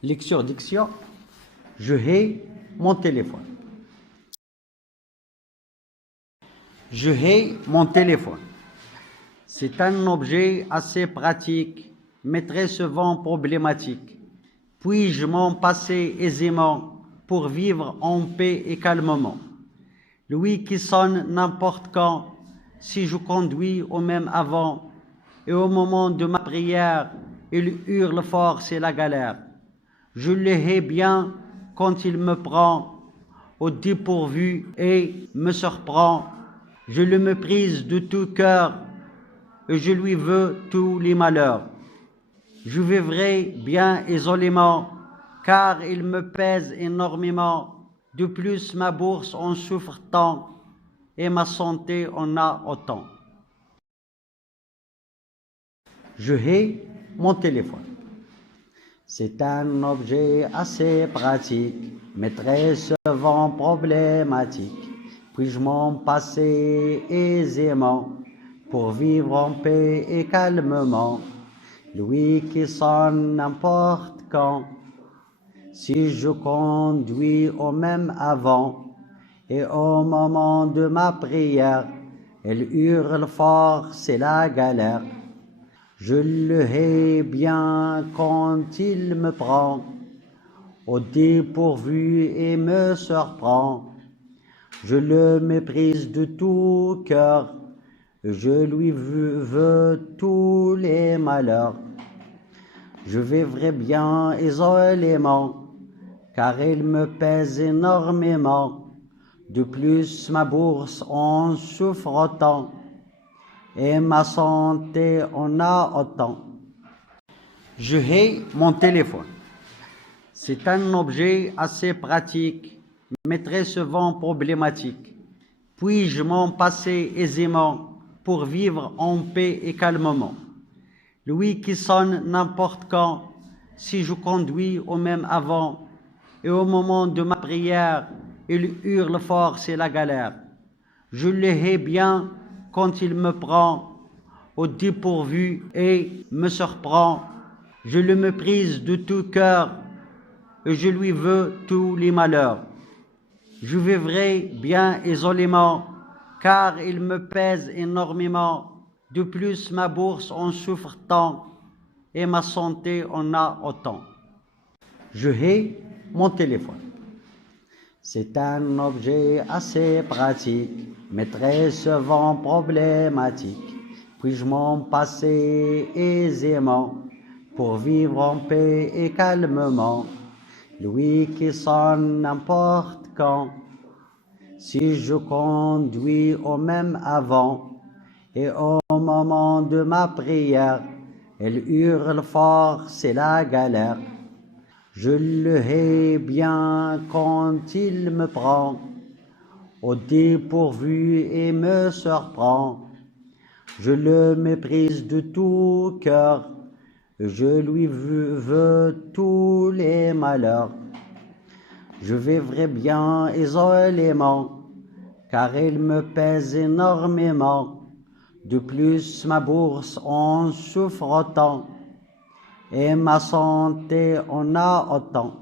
Lecture diction. Je hais mon téléphone. Je hais mon téléphone. C'est un objet assez pratique, mais très souvent problématique. Puis-je m'en passer aisément pour vivre en paix et calmement? Lui qui sonne n'importe quand, si je conduis ou même avant, et au moment de ma prière, il hurle fort, c'est la galère. Je le hais bien quand il me prend au dépourvu et me surprend. Je le méprise de tout cœur et je lui veux tous les malheurs. Je vivrai bien isolément car il me pèse énormément. De plus, ma bourse en souffre tant et ma santé en a autant. Je hais mon téléphone. C'est un objet assez pratique, mais très souvent problématique. Puis-je m'en passer aisément pour vivre en paix et calmement? Lui qui sonne n'importe quand, si je conduis au même avant, et au moment de ma prière, elle hurle fort, c'est la galère. Je le hais bien quand il me prend au dépourvu et me surprend. Je le méprise de tout cœur, je lui veux tous les malheurs. Je vivrai bien isolément, car il me pèse énormément. De plus, ma bourse en souffre autant, et ma santé en a autant. Je hais mon téléphone. C'est un objet assez pratique, mais très souvent problématique. Puis-je m'en passer aisément pour vivre en paix et calmement? Lui qui sonne n'importe quand, si je conduis ou même avant, et au moment de ma prière, il hurle fort, c'est la galère. Je le hais bien quand il me prend au dépourvu et me surprend. Je le méprise de tout cœur et je lui veux tous les malheurs. Je vivrai bien isolément, car il me pèse énormément. De plus, ma bourse en souffre tant et ma santé en a autant. Je hais mon téléphone. C'est un objet assez pratique, mais très souvent problématique. Puis-je m'en passer aisément pour vivre en paix et calmement? Lui qui sonne n'importe quand, si je conduis au même avant, et au moment de ma prière, elle hurle fort, c'est la galère. Je le hais bien quand il me prend au dépourvu et me surprend. Je le méprise de tout cœur, je lui veux tous les malheurs. Je vivrai bien isolément, car il me pèse énormément. De plus, ma bourse en souffre autant, et ma santé en a autant.